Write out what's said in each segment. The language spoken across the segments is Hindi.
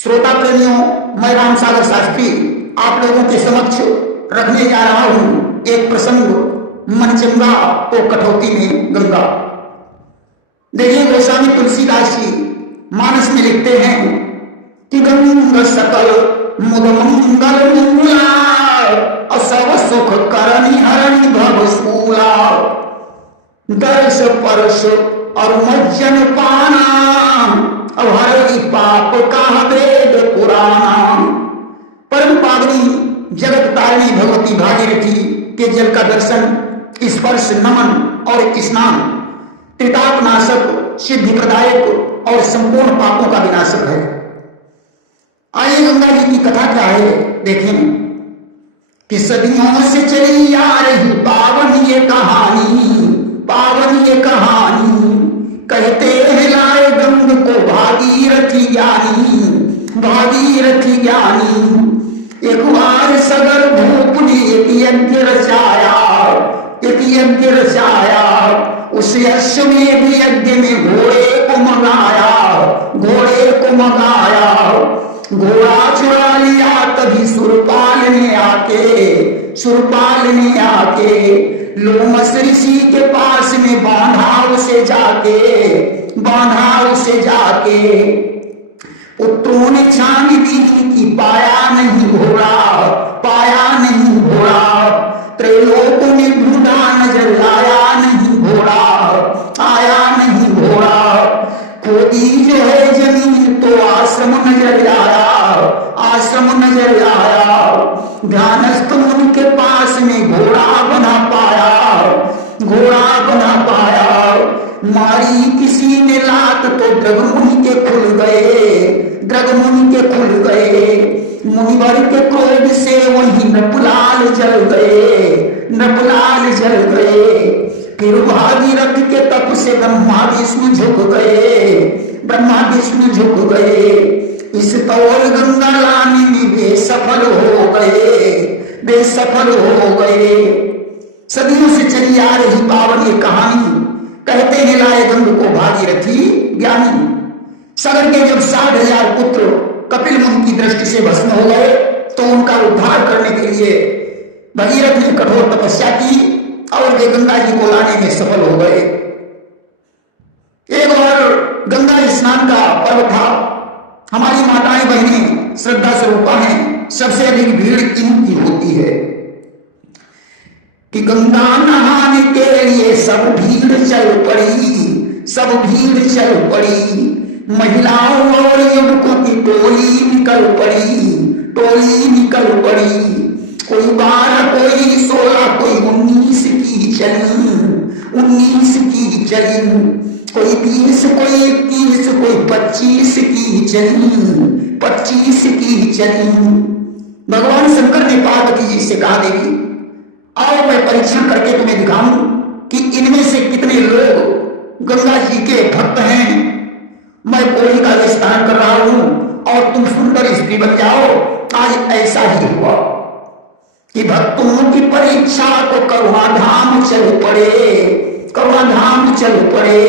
श्रोता प्रेमियों, मैं राम सागर शास्त्री आप लोगों के समक्ष रखने जा रहा हूं एक प्रसंग, मन चंगा तो कटौती में गंगा। देखिए, गोस्वामी तुलसीदास जी मानस में लिखते हैं कि गंग सकल मुद मंगल मूला असव सुख करनी हरणि भव सूला दर्श परश और मज्जन पाना अब हरि पाप का वेद पुराना। परम पावनी जगत तारिणी भगवती भागीरथी के जल का दर्शन, स्पर्श, नमन और स्नान त्रिताप नाशक, सिद्धि प्रदायक और संपूर्ण पापों का विनाशक है। आइए गंगा जी की कथा क्या है देखें कि सदियों से चली आ रही पावन ये कहानी, पावन ये कहानी। कहते हैं लाए गंग को भागीरथी ज्ञानी, भागीरथी ज्ञानी। एक बार सगर भूप ने एक यज्ञ रचाया, एक यज्ञ रचाया। उस अश्वमेध यज्ञ में घोड़े को मंगाया, घोड़े को मंगाया। घोड़ा चुरा लिया तभी सुरपाल ने आके, सुरपाल ने आके लोमस ऋषि के पास में बांधा उसे जाके, बांधा उसे जाके। पुत्रों ने छानबीन की पाया नहीं घोड़ा, पाया नहीं घोड़ा। त्रैलोक में ढूंढा नजर आया नहीं घोड़ा, आया नहीं घोड़ा। खोदी जो है जमीन तो आश्रम नजर आया, आश्रम नजर आया। ध्यानस्थ उनके पास में घोड़ा बना पाया, घोड़ा बना पाया। मारी किसी ने लात तो द्रगमुनि के खुल गए, द्रगमुनि के खुल गए। मुनिवर के क्रोध से वही नपलाल जल गए, नपलाल जल गए। फिर भागीरथ के तप से ब्रह्मा विष्णु झुक गए, ब्रह्मा विष्णु झुक गए। इस तौर गंगा लाने में वे सफल हो गए, वे सफल हो गए। सदियों से चली आ रही पावन ये कहानी। कहते हैं लाए गंग को भागीरथी ज्ञानी। सगर के जब 60,000 पुत्र कपिल मुनि की दृष्टि से भस्म हो गए तो उनका उद्धार करने के लिए भगीरथ ने कठोर तपस्या की और वे गंगा जी को लाने में सफल हो गए। एक बार गंगा स्नान का पर्व था। हमारी माताएं बहनें श्रद्धा स्वरूपा हैं, सबसे अधिक भीड़ इनकी होती है कि गंगा नहाने के लिए सब भीड़ चल पड़ी, सब भीड़ चल पड़ी। महिलाओं और युवकों की टोली निकल पड़ी, टोली निकल पड़ी। कोई 12, कोई 16, कोई 19 की चली, 19 की चली। कोई 20, कोई 21, कोई 25 की चली, 25 की चली। भगवान शंकर ने पार्वती जी से कहा, देवी आओ मैं परीक्षण करके तुम्हें दिखाऊं कि इनमें से कितने लोग गंगा जी के भक्त हैं। मैं कोई का स्नान कर रहा हूं और तुम सुंदर स्त्री बन जाओ। आज ऐसा ही हुआ कि भक्तों की परीक्षा को करुणाधाम चल पड़े, करुणाधाम चल पड़े।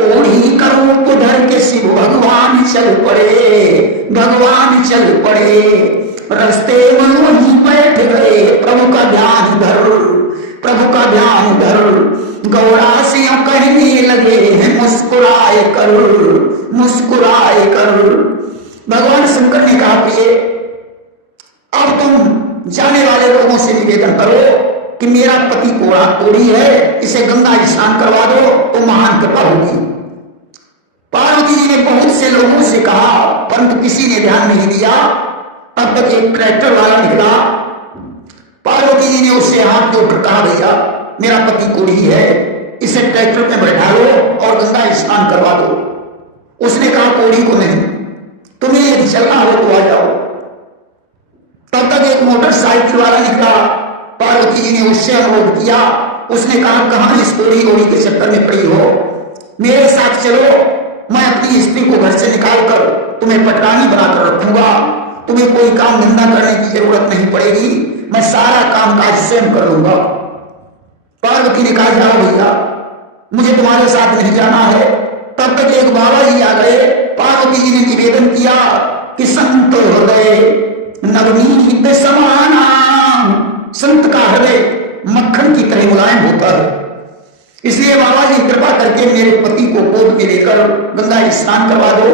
ओढ़ी करूं तो धर के शिव भगवान चल पड़े, भगवान चल पड़े। रस्ते में वहीं बैठ गए, प्रभु का ध्यान धर, प्रभु का ध्यान धर। गौड़ा से कहने लगे हैं मुस्कुराए कर, मुस्कुराए कर। भगवान शंकर ने कहा, प्रिय अब तुम जाने वाले लोगों से निवेदन करो कि मेरा पति कोड़ा कोड़ी है, इसे गंगा स्नान करवा दो तो महान कृपा होगी। पार्वती जी ने बहुत से लोगों से कहा परंतु किसी ने ध्यान नहीं दिया। तब तक एक ट्रैक्टर वाला निकला। पार्वती जी ने उससे हाथ जोड़कर कहा, भैया मेरा पति कोड़ी है, इसे ट्रैक्टर में बैठा लो और गंगा स्नान करवा दो। उसने कहा, कोड़ी को नहीं, तुम्हें यदि चलना हो तो आ जाओ। तब तक एक मोटरसाइकिल वाला निकला। पार्वती जी ने उससे अनुरोध किया। उसने कहा, कहां इस कोड़ी गोड़ी के चक्कर में पड़ी हो, मेरे साथ चलो, मैं अपनी स्त्री को घर से निकालकर तुम्हें पटरानी बनाकर रखूंगा। तुम्हें कोई काम धंधा करने की जरूरत नहीं पड़ेगी, मैं सारा काम काज स्वयं कर लूंगा। पार्वती ने कहा, जाओ भैया, मुझे तुम्हारे साथ नहीं जाना है। तब तक एक बाबा जी आ गए। पार्वती जी ने निवेदन किया कि संत हृदय नवनीत समाना, संत का हृदय मक्खन की तरह मुलायम होता है। इसलिए बाबा जी कृपा करके मेरे पति को गोद में लेकर गंगा स्नान करवा दो।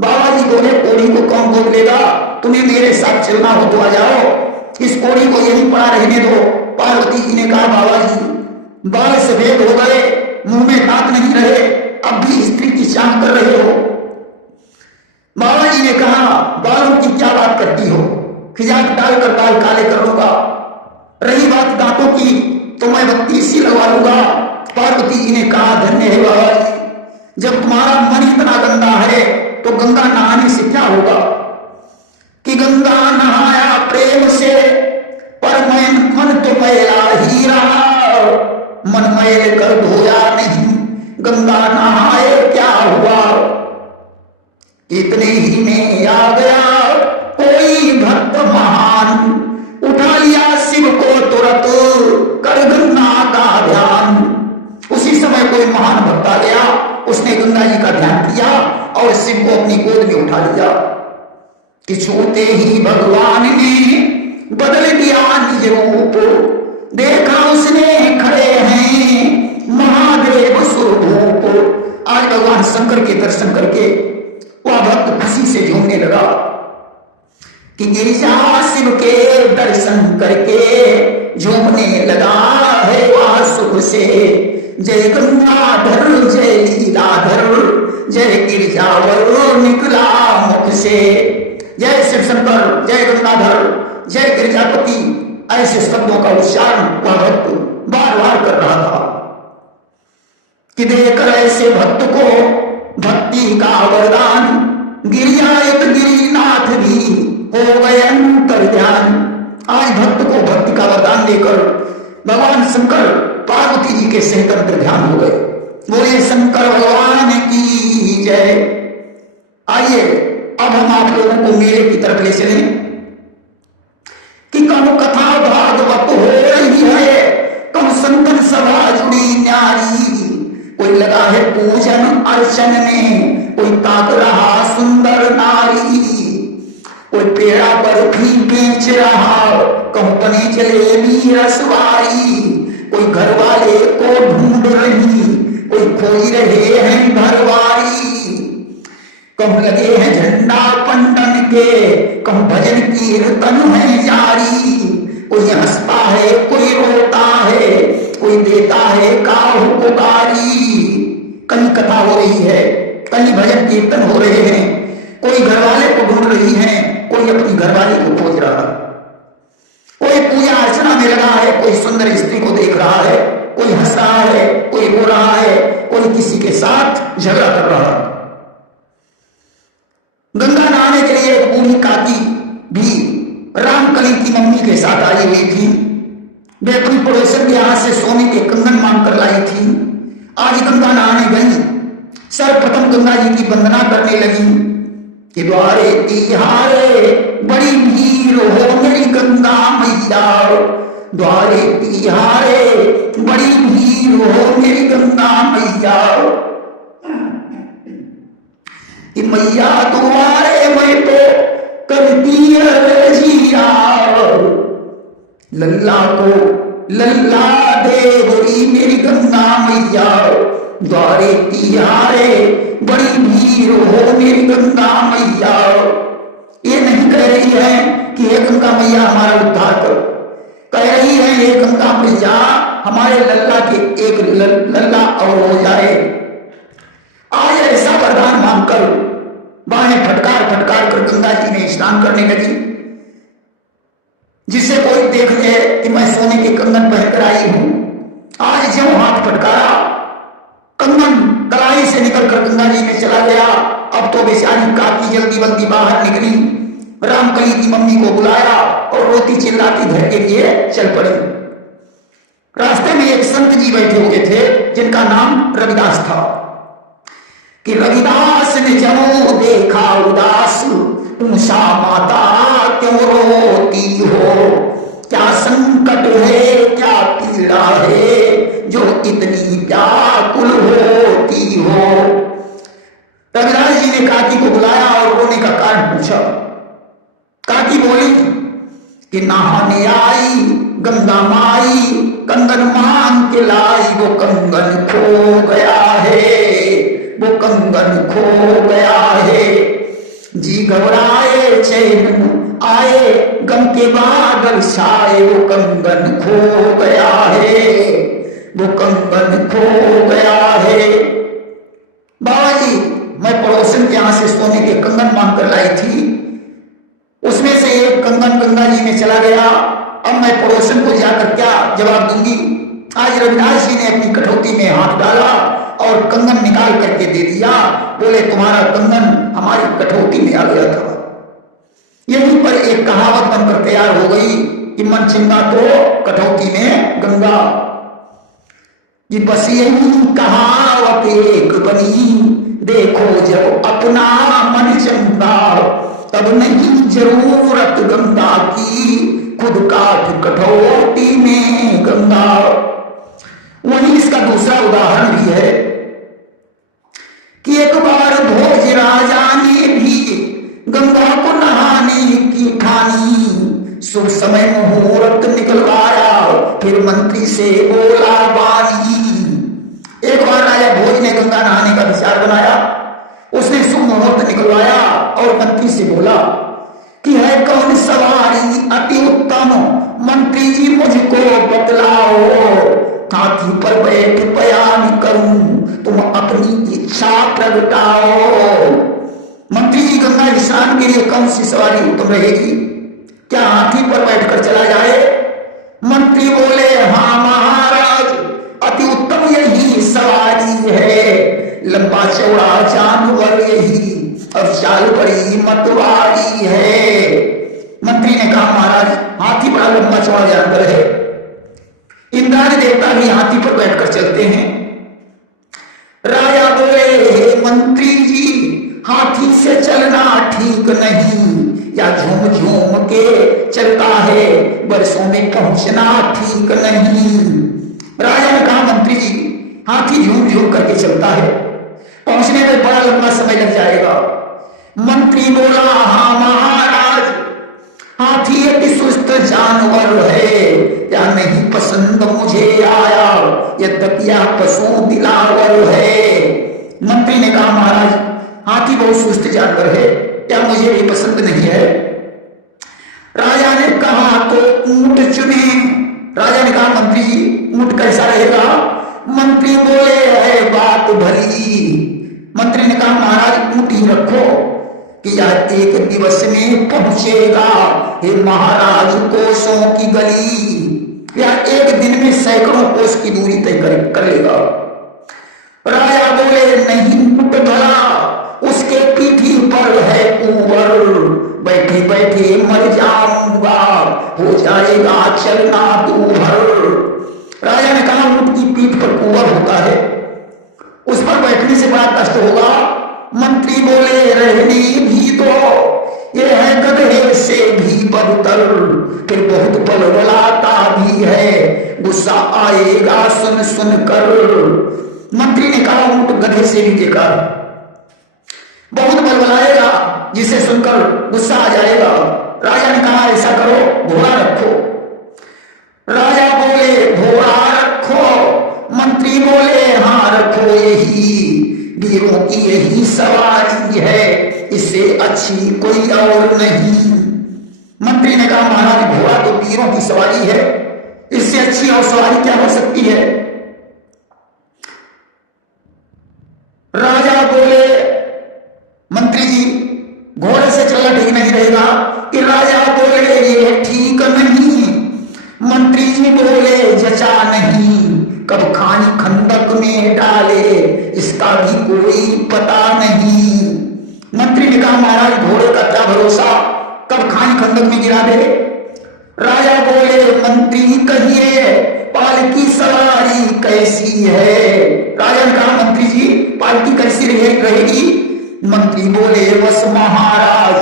बाबा जी बोले कोड़ी को कौन गोद लेगा, तुम्हें मेरे साथ चलना हो तो आ जाओ, इस कोड़ी को यहीं पड़ा रहने दो। पार्वती जी ने कहा बाबा जी बाल सफेद हो गए, मुंह में दांत नहीं रहे, अब भी स्त्री की चाह कर रहे हो। बाबा जी ने कहा बालों की क्या बात करती हो, खिजाक डालकर बाल काले कर लूंगा, रही बात दांतों की तो मैं बत्ती सी लगवा लूंगा। पार्वती जी ने कहा धन्य है बाबा जी, जब तुम्हारा मन इतना गंदा है तो गंगा नहाने से क्या होगा, कि गंगा नहाया प्रेम से पर मन तो मैला ही रहा, मन मैल कर धोया नहीं, गंगा नहाए क्या हुआ। इतने ही में आ गया कोई भक्त महान, उठा लिया शिव को तुरंत कर गंगा का ध्यान। उसी समय कोई महान भक्त आ गया, उसने गंगा जी का ध्यान किया और शिव को अपनी गोद में उठा लिया कि छूते ही भगवान ने बदल दिया निज रूप, देखा उसने खड़े हैं महादेव स्वरूप। आज भगवान शंकर के दर्शन करके वह भक्त खुशी से झूमने लगा कि गिरिजा शिव के दर्शन करके झूमने लगा है वह सुख से। जय गंगाधर जय लीलाधर जय गिरिजावर निकला मुख से। जय शिव शंकर जय गंगाधर जय गिरिजापति, ऐसे शब्दों का उच्चारण वह भक्त बार बार कर रहा था कि देखकर ऐसे भक्त को भक्ति का वरदान, गिरियायत गिरिनाथ भी हो गए अंतर ध्यान। आज भक्त को भक्ति का वरदान देकर भगवान शंकर पार्वती जी के सहित अंतर ध्यान हो गए। बोले शंकर भगवान की जय। आइए अब हम आप लोगों को मेले की तरफ ले चलें कि कब कथा भागवत हो रही है, कब संतन सभा जुड़ी न्यारी, कोई लगा है पूजन अर्चन में, कोई ताक रहा सुंदर नारी, कोई पेड़ा बर्फी बेच रहा, कंपनी जलेबी रसवाई, कोई घर वाले को ढूंढ रही, कोई खोज रहे हैं घरवारी, कहूं लगे हैं झंडा पंडन के, कहूं भजन कीर्तन है जारी, कोई हंसता है कोई रोता है, कोई देता है काहू पुकारी। कहीं कथा हो रही है, कहीं भजन कीर्तन हो रहे हैं, कोई घरवाले को ढूंढ रही है, कोई अपनी घरवाली को खोज रहा है, कोई पूजा अर्चना में लगा है, कोई सुंदर स्त्री को देख रहा है, कोई हंस रहा है, कोई रो रहा है, कोई किसी के साथ झगड़ा कर रहा है। गंगा नहाने के लिए एक बूढ़ी काकी भी रामकली की मम्मी के साथ आई हुई थी। वे अपनी पड़ोसन के यहां से सोने के कंगन मांग कर लाई थी। आज गंगा नहाने गई, सर्वप्रथम गंगा जी की वंदना करने लगी कि द्वारे तिहारे बड़ी भीड़ हो मेरी गंगा मैया, द्वारे तिहारे बड़ी भीड़ हो मेरी गंगा मैया, कि मैया तुम्हारे मैं तो करती रजिया, लल्ला को लल्ला दे बड़ी मेरी गंगा मैया, द्वारे तिहारे बड़ी भीड़ हो मेरी गंगा मैया। ये नहीं कह रही है कि हे गंगा मैया हमारा उद्धार करो, कह रही है हे गंगा मैया हमारे लल्ला के एक लल्ला और हो जाए। आज ऐसा वरदान मांगकर बाहें फटकार फटकार कर गंगा जी में स्नान करने लगी, जिसे कोई देख ले कि मैं सोने के कंगन पहनकर आई हूं। आज जो हाथ फटकारा, कंगन कलाई से निकलकर गंगा जी में चला गया। अब तो बेचारी काकी जल्दी बल्दी बाहर निकली, रामकली की मम्मी को बुलाया और रोती चिल्लाती घर के लिए चल पड़ी। रास्ते में एक संत जी बैठे हुए थे जिनका नाम रविदास था कि रविदास ने जब देखा उदास, पूछा माता क्यों रोती हो, क्या संकट है क्या पीड़ा है जो इतनी व्याकुल होती हो। रविदास जी ने काकी को बुलाया और रोने का कारण पूछा। पूछा। काकी बोली कि नहाने आई गंगा माई, कंगन मांग के लाई, वो कंगन खो गया है, वो कंगन खो गया है। जी घबराए चैन आए, गम के बादल छाए, वो कंगन खो गया है, वो कंगन खो गया है। बाबा जी, मैं पड़ोसन के यहां से सोने के कंगन मांग कर लाई थी, उसमें से एक कंगन गंगा जी में चला गया। अब मैं पड़ोसन को जाकर क्या जवाब दूंगी। आज रविदास जी ने अपनी कठौती में हाथ डाला और कंगन निकाल करके दे दिया। बोले तुम्हारा कंगन हमारी कठौती में आ गया था। यहीं पर एक कहावत बनकर तैयार हो गई कि मन चिंगा तो कठौती में गंगा। ये बस यही कहावत एक बनी, देखो जब अपना मन चंगा, तब नहीं जरूरत गंगा की, खुद काट कठौती में गंगा। वहीं इसका दूसरा उदाहरण भी है कि एक बार भोज राजा ने भी गंगा को नहाने की ठानी, शुभ समय मुहूर्त निकलवाया, फिर मंत्री से बोला बानी। एक बार राजा भोज ने गंगा नहाने का विचार बनाया, उसने शुभ मुहूर्त निकलवाया और मंत्री से बोला कि है कौन सवारी अति उत्तम, मंत्री जी मुझको बतलाओ, हाथी पर बैठ बयान करूं, तुम अपनी इच्छा प्रगटाओ। मंत्री जी, गंगा स्नान के लिए कौन सी सवारी उत्तम रहेगी? क्या हाथी पर बैठकर चला जाए? मंत्री बोले हाँ महाराज, अति उत्तम यही सवारी है, लंबा चौड़ा जानवर यही, अब चाल बड़ी मतवारी है। मंत्री ने कहा महाराज, हाथी बड़ा लंबा चौड़ा जानवर है, इंद्राणी देवता भी हाथी पर बैठकर चलते हैं। राजा बोले मंत्री जी, हाथी से चलना ठीक नहीं, या झूम झूम के चलता है, बरसों में पहुंचना ठीक नहीं। राजा ने कहा मंत्री जी, हाथी झूम झूम करके चलता है, पहुंचने में बड़ा लंबा समय लग जाएगा। मंत्री बोला हाँ महाराज, हाथी एक सुस्त जानवर है, या नहीं पसंद मुझे आया, यद्यपि यह पशु दिलावर है। मंत्री ने कहा महाराज, हाथी बहुत सुस्त जानवर है, या मुझे भी पसंद नहीं है। राजा ने कहा तो ऊंट चुने। राजा ने कहा मंत्री जी, ऊंट कैसा रहेगा? मंत्री बोले है बात भली। मंत्री ने कहा महाराज, ऊंट ही रखो कि यह एक दिवस में पहुंचेगा, हे महाराज कोसों की गली, यह एक दिन में सैकड़ों कोस की दूरी तय कर लेगा। राजा बोले नहीं ऊंट भला, उसके पीठी पर है कुंवर, बैठे बैठे मर जाऊंगा, हो जाएगा चलना दूभर। राजा ने कहा ऊंट की पीठ पर कुंवर होता है, उस पर बैठने से बड़ा कष्ट होगा। मंत्री बोले रहने भी तो, ये है गधे से भी बदतर, फिर बहुत बलबलाता भी है, गुस्सा आएगा सुन सुन कर। मंत्री ने कहा ऊंट गधे से भी बेकार, बहुत बलबलाएगा, जिसे सुनकर गुस्सा आ जाएगा। राजा ने कहा ऐसा करो, घोड़ा रखो। राजा बोले घोड़ा रखो। मंत्री बोले हाँ रखो, यही वीरों की यही सवारी है, इससे अच्छी कोई और नहीं। मंत्री ने कहा महाराज, घोड़ा तो वीरों की सवारी है, इससे अच्छी और सवारी क्या हो सकती है? राजा बोले मंत्री जी, घोड़े से चलना ठीक नहीं रहेगा। कि राजा बोले ये ठीक नहीं। मंत्री जी बोले जचा नहीं, कब खानी खंडक में डाले, इसका भी कोई पता नहीं। मंत्री ने कहा महाराज, घोड़े का क्या भरोसा, कब खानी खंडक में गिरा दे। राजा बोले मंत्री कहिए, पालकी सवारी कैसी है? राजा ने कहा मंत्री जी, पालकी कैसी रहेगी? मंत्री बोले बस महाराज,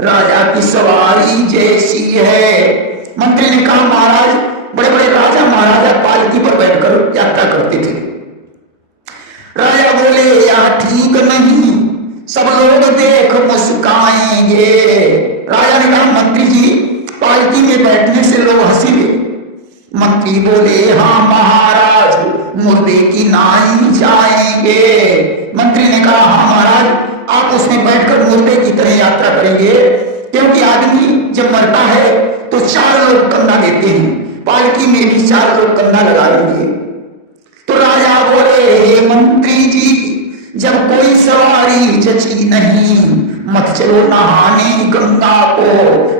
राजा की सवारी जैसी है। मंत्री ने कहा महाराज, बड़े बड़े राजा महाराजा पालकी पर बैठकर यात्रा करते थे। राजा बोले यह ठीक नहीं, सब लोग देख मुस्काएंगे, राजा ने कहा मंत्री जी पालकी में बैठने से लोग हंसेंगे। मंत्री बोले हाँ महाराज मुर्दे की नाई जाएंगे। मंत्री ने कहा हाँ महाराज आप उसमें बैठकर मुर्दे की तरह यात्रा करेंगे, क्योंकि आदमी जब मरता है तो 4 लोग कंधा देते हैं, पालकी में भी 4 लोग कंधा लगा लेंगे। तो राजा बोले हे मंत्री जी जब कोई सवारी जची नहीं मत चलो नहाने गंगा को,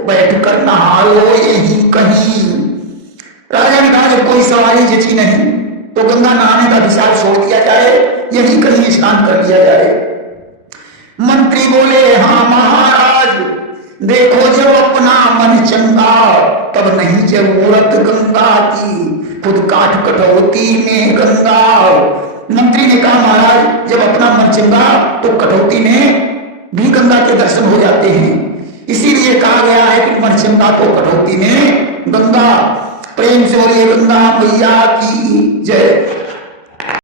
बैठकर नहा लो यही कहीं। राजा ने कहा जब कोई सवारी जची नहीं तो गंगा नहाने का विचार छोड़ दिया जाए, यही कहीं स्नान कर लिया जाए। मंत्री बोले हाँ महाराज देखो जब अपना मन चंगा तब नहीं जरूरत गंगा की, खुद काट कटौती में गंगा। मंत्री ने कहा महाराज जब अपना मन चंगा तो कटौती में भी गंगा के दर्शन हो जाते हैं, इसीलिए कहा गया है कि मन चंगा तो कटौती में गंगा। प्रेम से बोलिए गंगा मैया की जय।